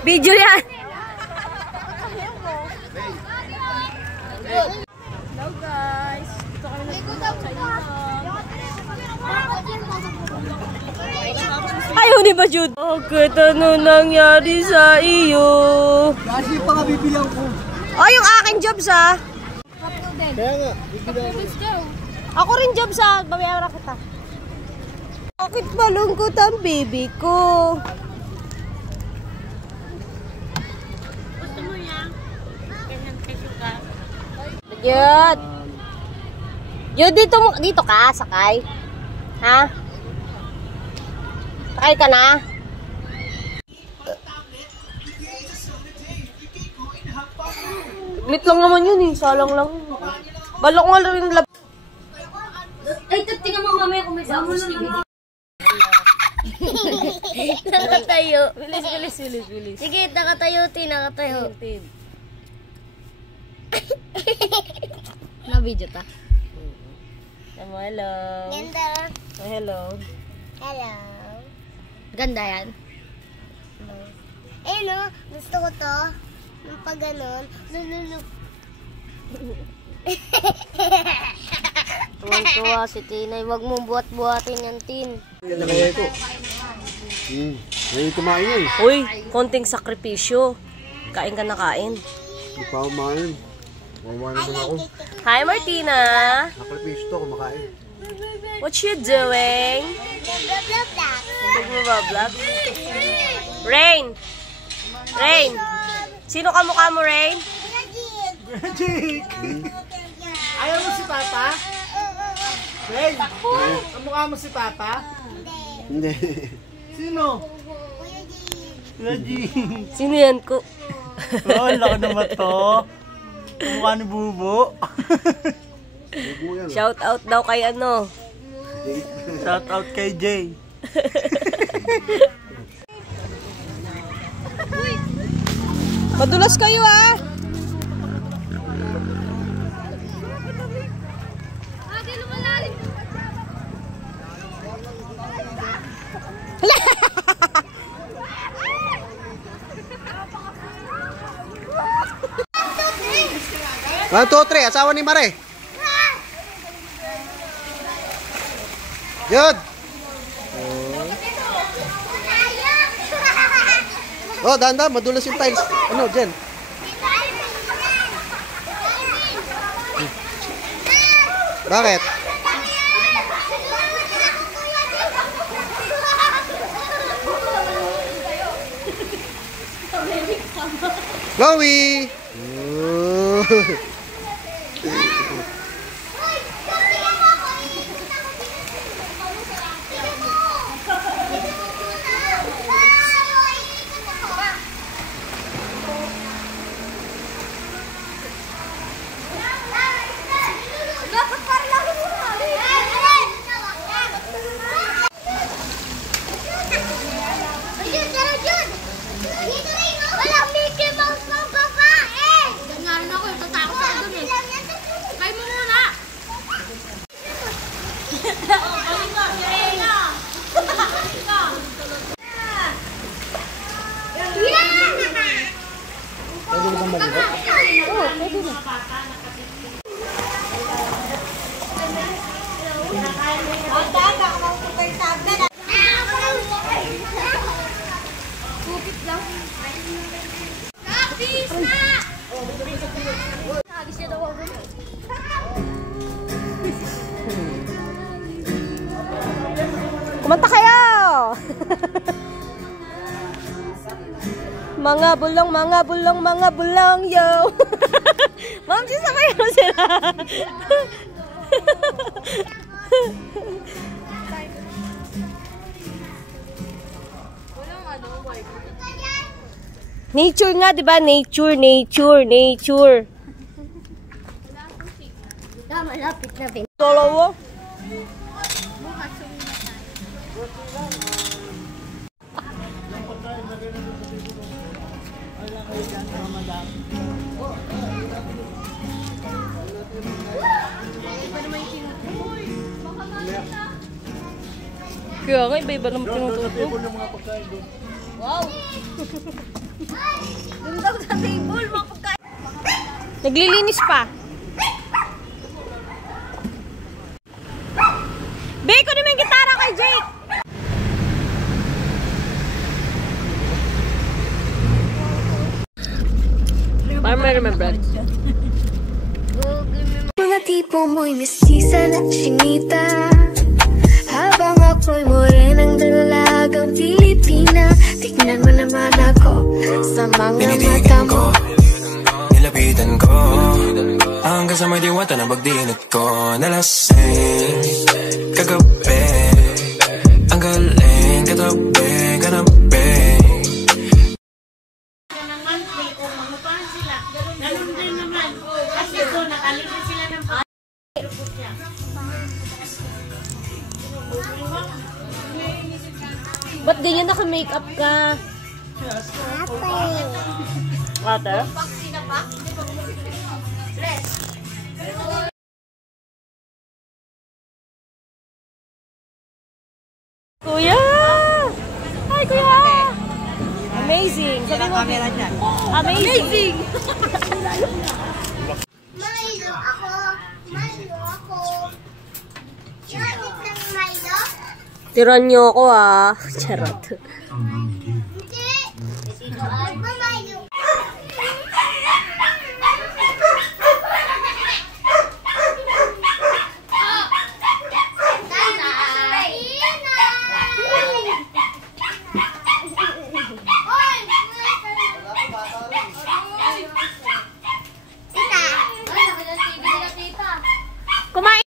Video yan. Hello guys. Dito kami nagpunta sa inyo. Ayaw ni ba, Jude? Bakit ano nangyari sa iyo? Kasi pa nga bibilang ko. Oh, yung akin jobs ah. Kaya nga, bibilang ko. Ako rin jobs ah. Babayaran kita. Bakit malungkot ang baby ko? Gusto mo yan? Ganyan kayo ka. Jude. Jude, dito ka, sakay. Ha? Sakay ka na? Lit lang naman yun eh. Salang lang. Balok nga rin lab. Ay, tingnan mo mamaya kung may sabos DVD. Nakatayo. Bilis. Sige, nakatayo, nakatayo. Na-video ta. Hello. Ganda. Hello. Hello. Ganda yan. Eh no, gusto ko to. Yung pag ganon. Tuwang-tuwa si Tinay. Huwag mong buhat-buhatin yan, Tin. Nakaya ko. Ngayon kumain yan. Uy, konting sakripisyo. Kain ka na kain. Hindi pa kumain. Wawa naman ako. Hi, Martina. Nakalipis to, kumakain. What you doing? Nagbablog? Rain! Rain! Sino kamukha mo, Rain? Magic! Ayaw mo si Papa? Hey! Kamukha mo si Papa? Hindi. Sino? Magic! Sino yan ko? Oh, laki naman to. Kamukha ni Bubo. Shout out daw kay ano. Shout out kay Jay. Madulas kayo ah! One, two, three. Asawa ni Mare. Yun. Oh, dahan-dahan. Madulas yung tiles. Ano, dyan? Bakit? Chloe! Kumanta kayo! Mga bulong, yo! Ma'am, sisakay mo sila! Nature nga, di ba? Nature. Malapit na din. Dalawa. Kaya nga, iba-iba naman tinututo. Wow! Doon daw sa table, mga pagkain. Naglilinis pa. Bake ko naman yung gitara kay Jake! Farmer remember. Mga tipo mo'y mestiza na chinita, habang ako'y morenang dalagang Pilipina. Tignan mo naman ako sa mga mata mo. Nilapitan ko hanggang sa may diwata na pagdinot ko. Nalasing kagabi, ang galing katabi, kanabi. Kung magupahan sila, ganun din naman. Kasi doon, nakalimutan sila ng Ba't ganyan naka-makeup ka? Water? Kuya! Hi, Kuya! Amazing! Sabi mo, amazing! Milo ako. Milo ako. Yan, ng Milo. Tiran niyo ako ah. Charot.